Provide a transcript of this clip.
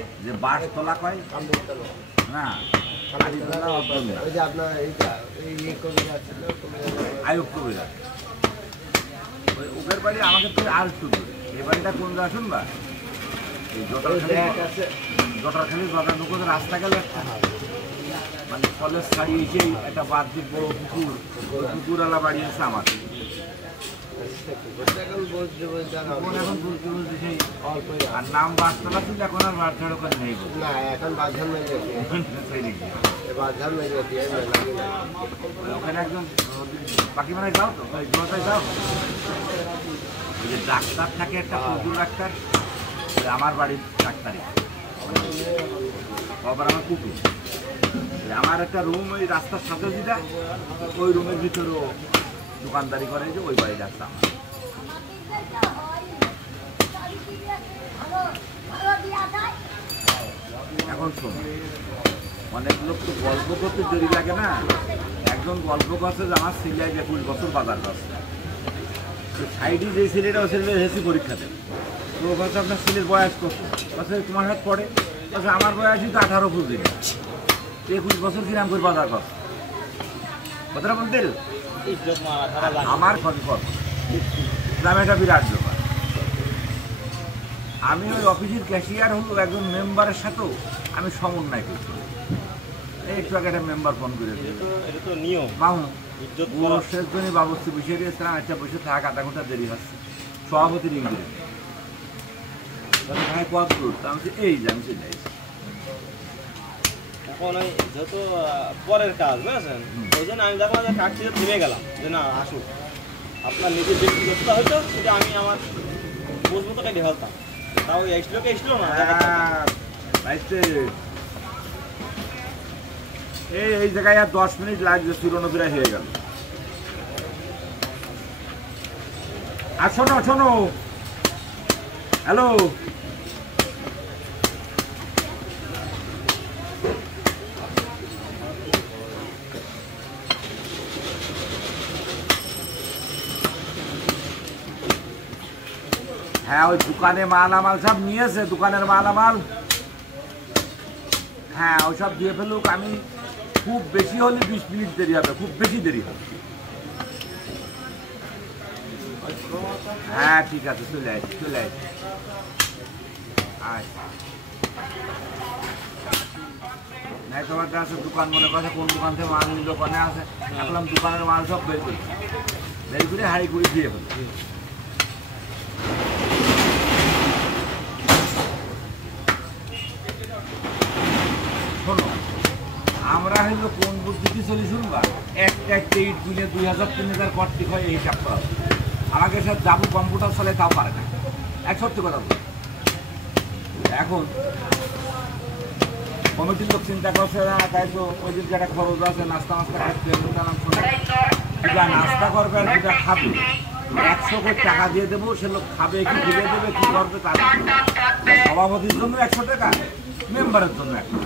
যে বাসতলা কয় না আয়ুব কবিরা ওদের বাড়ি আমাকে তো আর একটু দূরে এই বাড়িটা কোন আসুন বা এই জটারখালি জটার রাস্তা গেলে মানে কলেজ ছাড়িয়েছেই একটা বাদ দিয়ে বড় পুকুরওয়ালা বাড়ি আছে আমার আর নাম বাসতলা ছিল এখন আর বাসঝাড় ওখানে নেই ওখানে একদম বাকি মানে যাও তো যাও ওই যে ডাক্তার থাকে একটা কুকুর ডাক্তার আমার বাড়ির ডাক্তারই আবার আমার কুকুর আমার একটা রুম ওই রাস্তার সাথে যেটা ওই রুমের ভিতরেও দোকানদারি করে যে ওই বাড়ি ডাক্তার এখন শোনো অনেক লোক তো গল্প করতে দেরি লাগে না একজন গল্প করছে যে আমার ছেলে 21 বছর বাজার করছে সাইডে যে ছেলেটা ওই ছেলেটা এসেছি পরীক্ষাতে তো বলছে আপনার ছেলের বয়স কত বলছে তোমার হাত পড়ে বলছে আমার বয়সই তো 18 বুঝি 21 বছর কিরাম করে বাজার করছে কথাটা বলতে আমার খনকর গ্রামে একটা বিরাট ব্যাপার আমি ওই অফিসের ক্যাশিয়ার হলো একজন মেম্বারের সাথেও আমি সমন্বয় করছি একটু আগে একটা মেম্বার ফোন করেছে শেষ জনই বাবস্তি বসে দিয়েছিলাম একটা বসে থাক আধা ঘন্টা দেরি হচ্ছে সভাপতির ইংরেজি ভাই কত দূর আমি এই যে আমি চলে আসছি এখন যেহেতু পরের কাজ বুঝেছেন ওই জন্য আমি যখন কাজ থেকে থেমে গেলাম যে না আসুন আপনার নিজের ব্যক্তিগতটা হয়তো সেটা আমি আমার বুঝবো তো কেটে ফেলতাম তাও এসলো না এই জায়গায় আর 10 মিনিট লাগবে চিরনবিরা হয়ে গেল আর শোনো হ্যালো হ্যাঁ ওই দোকানে মালামাল সব নিয়েছে দোকানের মালামাল হ্যাঁ ওই সব দিয়ে ফেলুক আমি খুব বেশি হলে 20 মিনিট দেরি হবে খুব বেশি দেরি হবে হ্যাঁ ঠিক আছে চলে আসছি তোমার কাছে দোকান মনে করছে কোন দোকান থেকে মাল নিল দোকানে আছে এখন দোকানের মাল সব বের করি বের করে হাড়ি করে দিয়ে ফেলছি শোনো আমরা হইলো কোন বুদ্ধিতে চলি শুনবা একটা ইট গুনে 2000-3000 কর্তৃক হয় এই হিসাব করা আমাকে সাথে যাবো কম্পিউটার চলে তাও পারে না এক সত্যি কথা বল এখন কমিটির লোক চিন্তা করছে না তাই তো ওই দিন একটা খরচ আছে নাস্তা নাস্তা করবে আর যেটা খাবে 100 করে টাকা দিয়ে দেবো সে লোক খাবে কি ফিরে দেবে কি করবে তার সভাপতির জন্য 100 টাকা মেম্বারের জন্য 100